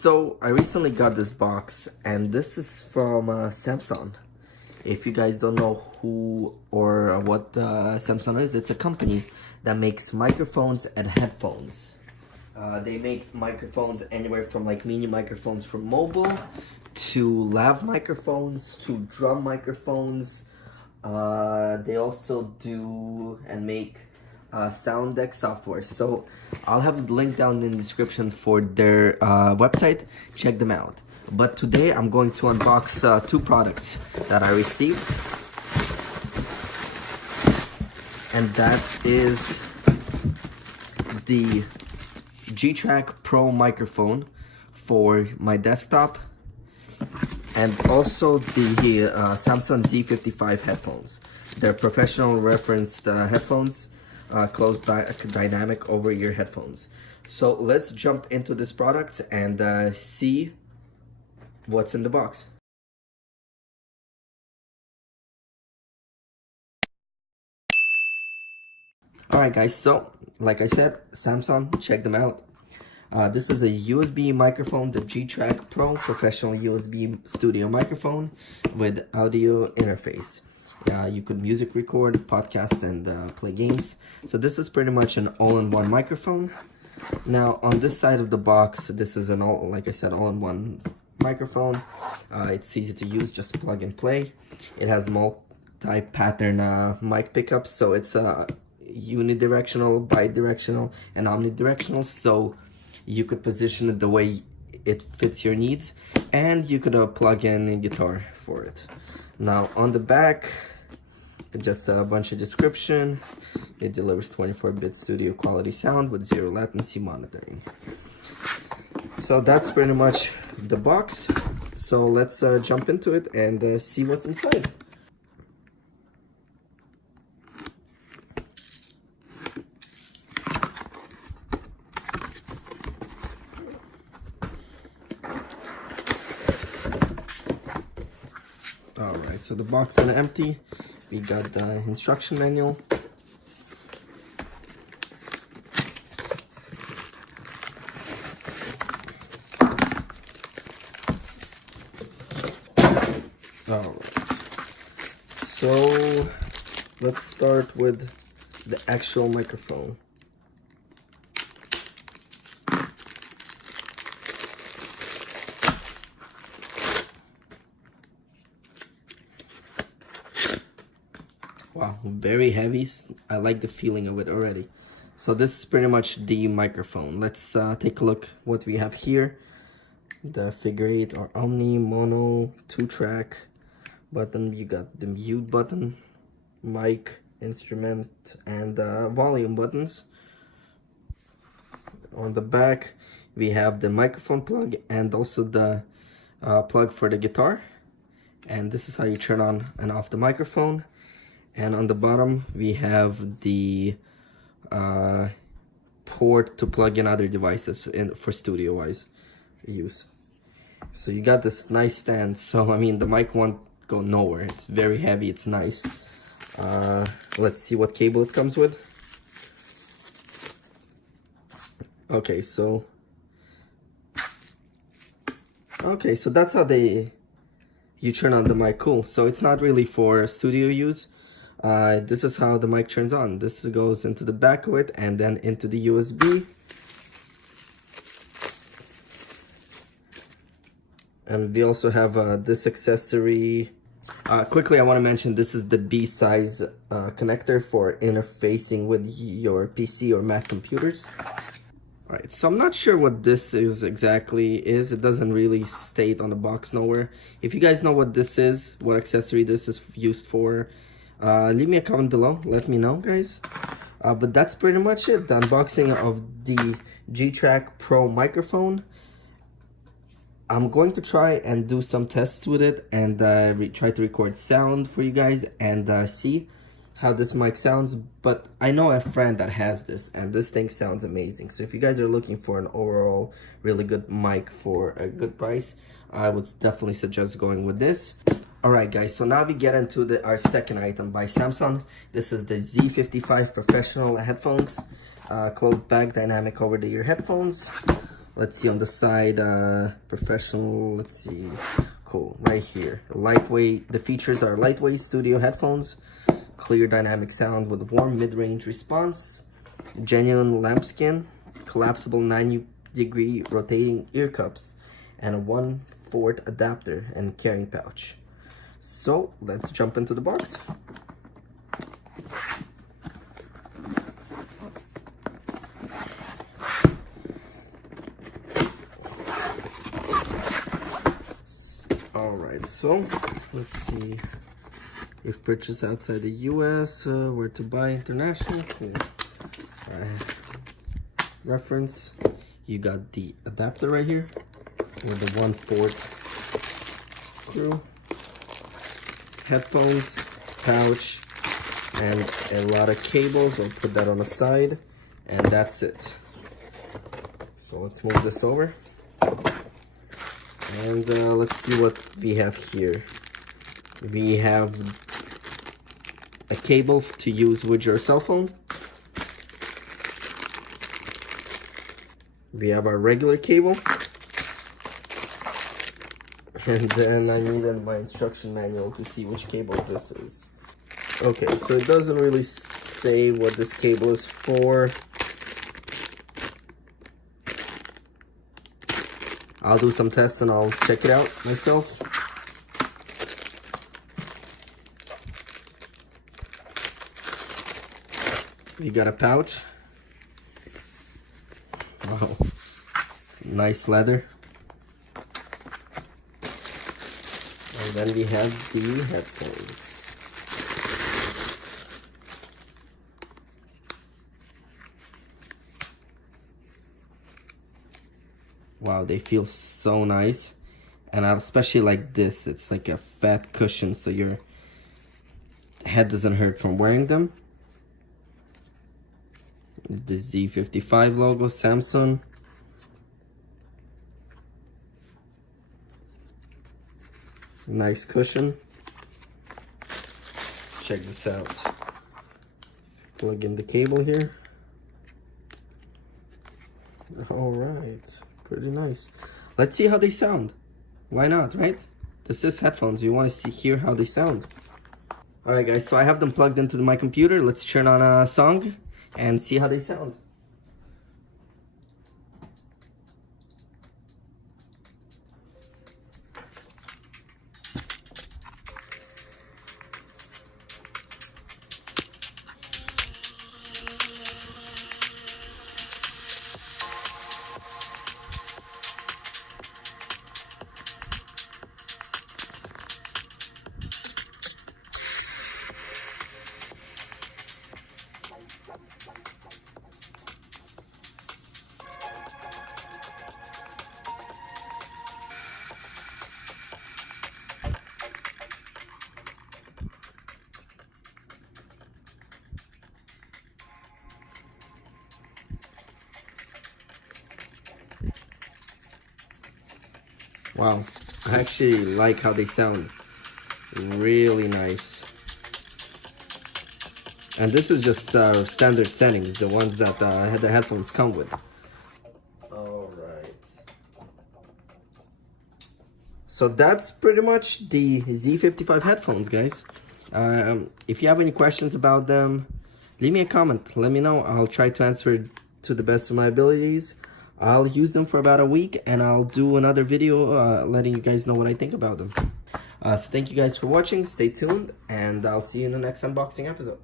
So I recently got this box, and this is from Samson. If you guys don't know who or what Samson is, it's a company that makes microphones and headphones. They make microphones anywhere from like mini microphones for mobile to lav microphones to drum microphones. They also do and make sound deck software. So I'll have the link down in the description for their website. Check them out. But today I'm going to unbox two products that I received, and that is the G-Track Pro microphone for my desktop, and also the Samson Z55 headphones. They're professional referenced headphones, closed dynamic over-ear headphones. So let's jump into this product and see what's in the box. Alright guys, so like I said, Samson, check them out. This is a USB microphone, the G-Track Pro professional USB studio microphone with audio interface. You could music record, podcast, and play games. So this is pretty much an all-in-one microphone. Now on this side of the box, this is an all-in-one microphone. It's easy to use, just plug and play. It has multi-pattern mic pickups, so it's unidirectional, bidirectional, and omnidirectional, so you could position it the way it fits your needs, and you could plug in a guitar for it. Now on the back, just a bunch of description. It delivers 24-bit studio quality sound with 0 latency monitoring. So that's pretty much the box. So let's jump into it and see what's inside. Alright, so the box is empty. We got the instruction manual. Alright, so let's start with the actual microphone. Wow, very heavy. I like the feeling of it already. So this is pretty much the microphone. Let's take a look what we have here. The figure 8 or omni, mono, 2-track button. You got the mute button, mic, instrument, and volume buttons. On the back we have the microphone plug and also the plug for the guitar. And this is how you turn on and off the microphone. And on the bottom we have the port to plug in other devices for studio wise use. So you got this nice stand, so I mean the mic won't go nowhere. It's very heavy, it's nice. Let's see what cable it comes with. Okay, so that's how you turn on the mic. Cool. So it's not really for studio use. This is how the mic turns on. This goes into the back of it and then into the USB. And we also have this accessory. Quickly, I want to mention this is the B size connector for interfacing with your PC or Mac computers. Alright, so I'm not sure what this is exactly is. It doesn't really state on the box nowhere. If you guys know what this is, what accessory this is used for, leave me a comment below, let me know guys. But that's pretty much it, the unboxing of the G-Track Pro microphone. I'm going to try and do some tests with it and try to record sound for you guys and see how this mic sounds. But I know a friend that has this and this thing sounds amazing. So if you guys are looking for an overall really good mic for a good price, I would definitely suggest going with this. Alright guys, so now we get into our second item by Samson. This is the Z55 professional headphones, closed back dynamic over-the-ear headphones. Let's see on the side, professional, let's see, cool, right here. Lightweight, the features are lightweight studio headphones, clear dynamic sound with warm mid-range response, genuine lambskin, collapsible 90-degree rotating ear cups, and a 1/4 adapter and carrying pouch. So let's jump into the box. Alright, so let's see if purchased outside the US, where to buy international. Cool. Reference, you got the adapter right here with the 1/4 screw, headphones, pouch, and a lot of cables. I'll put that on the side, and that's it. So let's move this over. And let's see what we have here. We have a cable to use with your cell phone. We have our regular cable. And then I needed my instruction manual to see which cable this is. Okay, so it doesn't really say what this cable is for. I'll do some tests and I'll check it out myself. We got a pouch. Wow, nice leather. And then we have the headphones. Wow, they feel so nice, and I especially like this. It's like a fat cushion, so your head doesn't hurt from wearing them. The Z55 logo, Samson. Nice cushion. Let's check this out. Plug in the cable here. All right. Pretty nice. Let's see how they sound. Why not, right? This is headphones. You want to hear how they sound. Alright guys, so I have them plugged into my computer. Let's turn on a song and see how they sound. Wow, I actually like how they sound. Really nice. And this is just standard settings, the ones that the headphones come with. Alright. So that's pretty much the Z55 headphones, guys. If you have any questions about them, leave me a comment. Let me know. I'll try to answer it to the best of my abilities. I'll use them for about a week, and I'll do another video letting you guys know what I think about them. So thank you guys for watching. Stay tuned, and I'll see you in the next unboxing episode.